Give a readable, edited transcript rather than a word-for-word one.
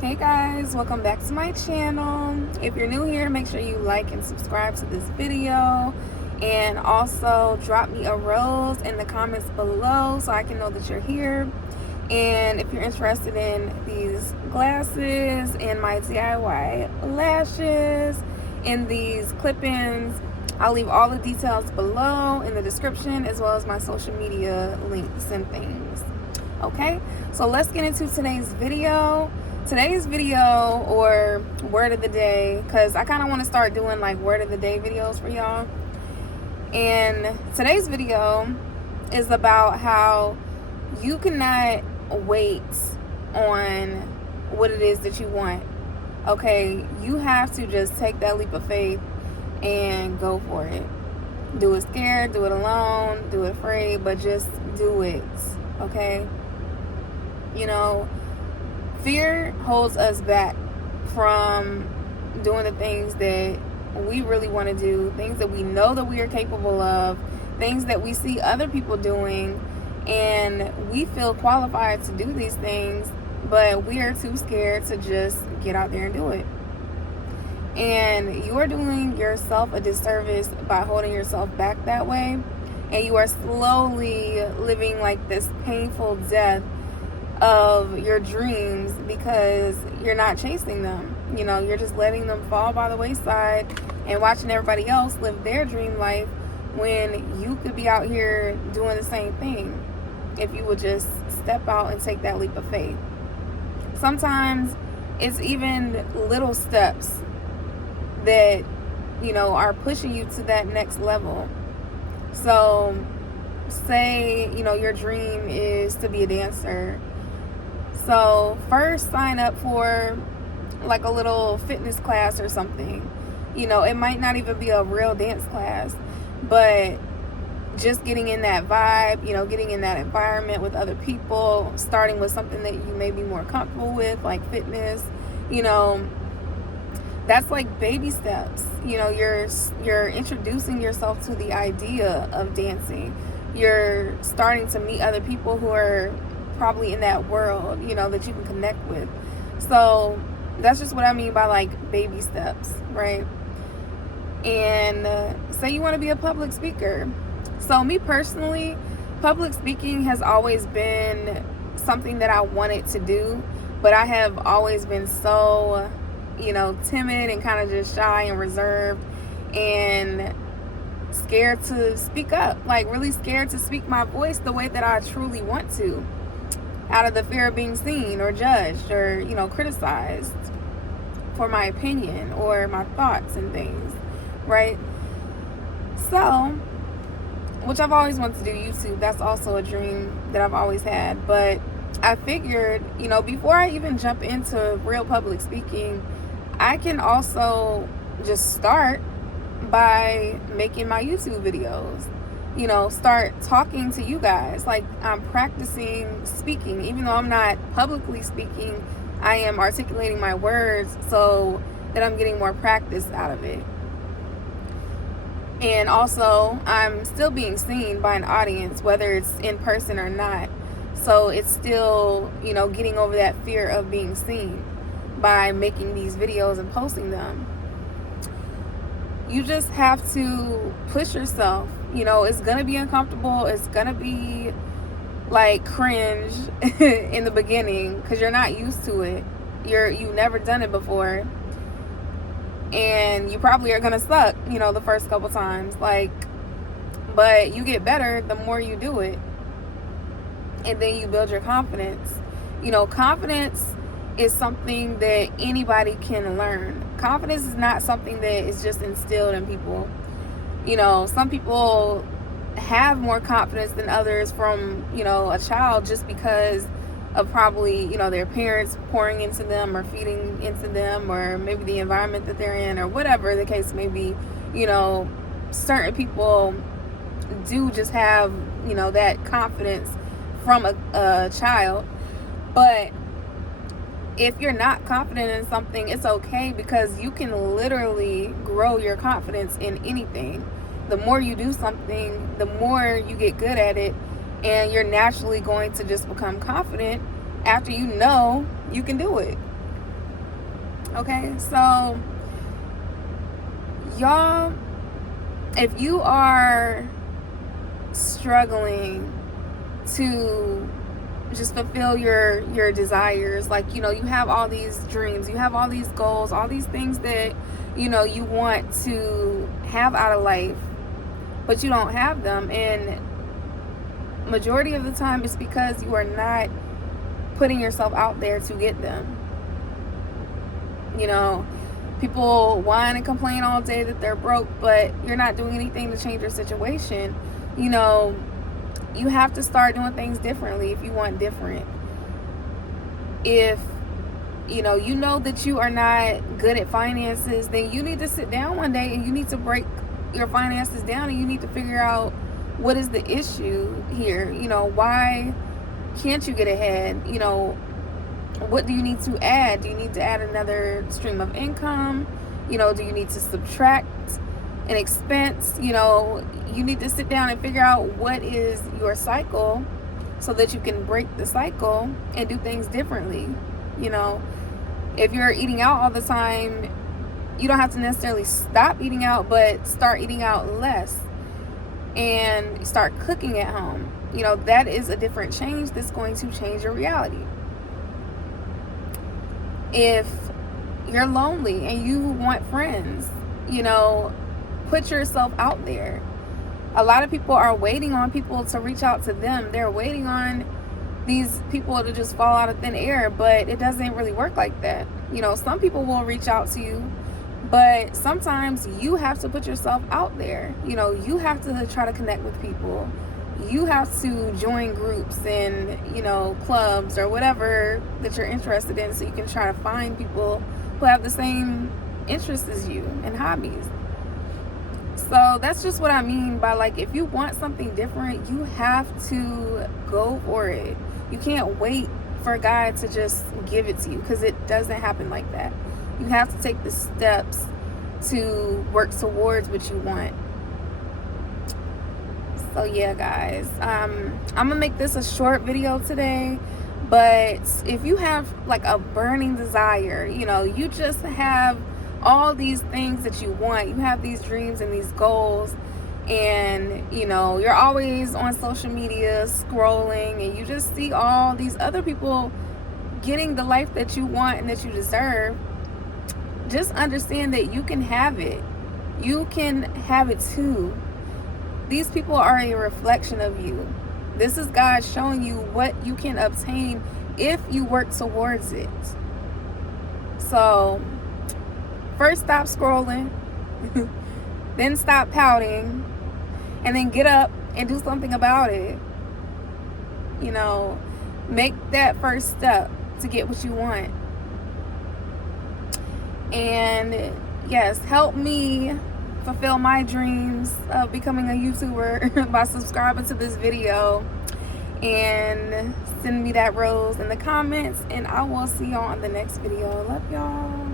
Hey guys, welcome back to my channel. If you're new here, make sure you like and subscribe to this video, and also drop me a rose in the comments below so I can know that you're here. And if you're interested in these glasses and my DIY lashes and these clip-ins, I'll leave all the details below in the description, as well as my social media links and things. Okay, so let's get into today's video. Today's video, or word of the day, because I kind of want to start doing like word of the day videos for y'all. And today's video is about how you cannot wait on what it is that you want. Okay, you have to just take that leap of faith and go for it. Do it scared, do it alone, do it afraid, but just do it. Okay, you know, fear holds us back from doing the things that we really want to do, things that we know that we are capable of, things that we see other people doing, and we feel qualified to do these things, but we are too scared to just get out there and do it. And you are doing yourself a disservice by holding yourself back that way, and you are slowly living like this painful death of your dreams because you're not chasing them. You know, you're just letting them fall by the wayside and watching everybody else live their dream life when you could be out here doing the same thing if you would just step out and take that leap of faith. Sometimes it's even little steps that, you know, are pushing you to that next level. So say, you know, your dream is to be a dancer. So first sign up for like a little fitness class or something. You know, it might not even be a real dance class, but just getting in that vibe, you know, getting in that environment with other people, starting with something that you may be more comfortable with, like fitness, you know, that's like baby steps. You know, you're introducing yourself to the idea of dancing. You're starting to meet other people who are probably in that world, you know, that you can connect with. So that's just what I mean by like baby steps, right? And say you want to be a public speaker. So me personally, public speaking has always been something that I wanted to do, but I have always been so, you know, timid and kind of just shy and reserved and scared to speak up, like really scared to speak my voice the way that I truly want to, out of the fear of being seen or judged or, you know, criticized for my opinion or my thoughts and things, right? So, which I've always wanted to do YouTube. That's also a dream that I've always had. But I figured, you know, before I even jump into real public speaking, I can also just start by making my YouTube videos. You know, start talking to you guys like I'm practicing speaking. Even though I'm not publicly speaking, I am articulating my words so that I'm getting more practice out of it. And also, I'm still being seen by an audience, whether it's in person or not. So it's still, you know, getting over that fear of being seen by making these videos and posting them. You just have to push yourself. You know, it's gonna be uncomfortable. It's gonna be like cringe in the beginning because you're not used to it. You've never done it before, and you probably are gonna suck, you know, the first couple times. Like, but you get better the more you do it, and then you build your confidence. You know, confidence is something that anybody can learn. Confidence is not something that is just instilled in people. You know, some people have more confidence than others from, you know, a child just because of probably, you know, their parents pouring into them or feeding into them, or maybe the environment that they're in, or whatever the case may be. You know, certain people do just have, you know, that confidence from a child. But if you're not confident in something, it's okay, because you can literally grow your confidence in anything. The more you do something, the more you get good at it, and you're naturally going to just become confident after you know you can do it. Okay, so y'all, if you are struggling to just fulfill your desires, like, you know, you have all these dreams, you have all these goals, all these things that, you know, you want to have out of life, but you don't have them, and majority of the time it's because you are not putting yourself out there to get them. You know, people whine and complain all day that they're broke, but you're not doing anything to change your situation. You know, you have to start doing things differently if you want different. If you know that you are not good at finances, then you need to sit down one day and you need to break your finances down, and you need to figure out what is the issue here. You know, why can't you get ahead? You know, what do you need to add? Do you need to add another stream of income? You know, do you need to subtract an expense? You know, you need to sit down and figure out what is your cycle so that you can break the cycle and do things differently. You know, if you're eating out all the time, you don't have to necessarily stop eating out, but start eating out less and start cooking at home. You know, that is a different change that's going to change your reality. If you're lonely and you want friends, you know, put yourself out there. A lot of people are waiting on people to reach out to them. They're waiting on these people to just fall out of thin air, but it doesn't really work like that. You know, some people will reach out to you, but sometimes you have to put yourself out there. You know, you have to try to connect with people. You have to join groups and, you know, clubs or whatever that you're interested in, so you can try to find people who have the same interests as you and hobbies. So that's just what I mean by, like, if you want something different, you have to go for it. You can't wait for God to just give it to you, because it doesn't happen like that. You have to take the steps to work towards what you want. So yeah, guys, I'm gonna make this a short video today, but if you have like a burning desire, you know, you just have all these things that you want, you have these dreams and these goals, and you know, you're always on social media scrolling and you just see all these other people getting the life that you want and that you deserve, just understand that you can have it. You can have it too. These people are a reflection of you. This is God showing you what you can obtain if you work towards it. So, first stop scrolling, then stop pouting, and then get up and do something about it. You know, make that first step to get what you want. And yes, help me fulfill my dreams of becoming a YouTuber by subscribing to this video and send me that rose in the comments, and I will see y'all on the next video. Love y'all.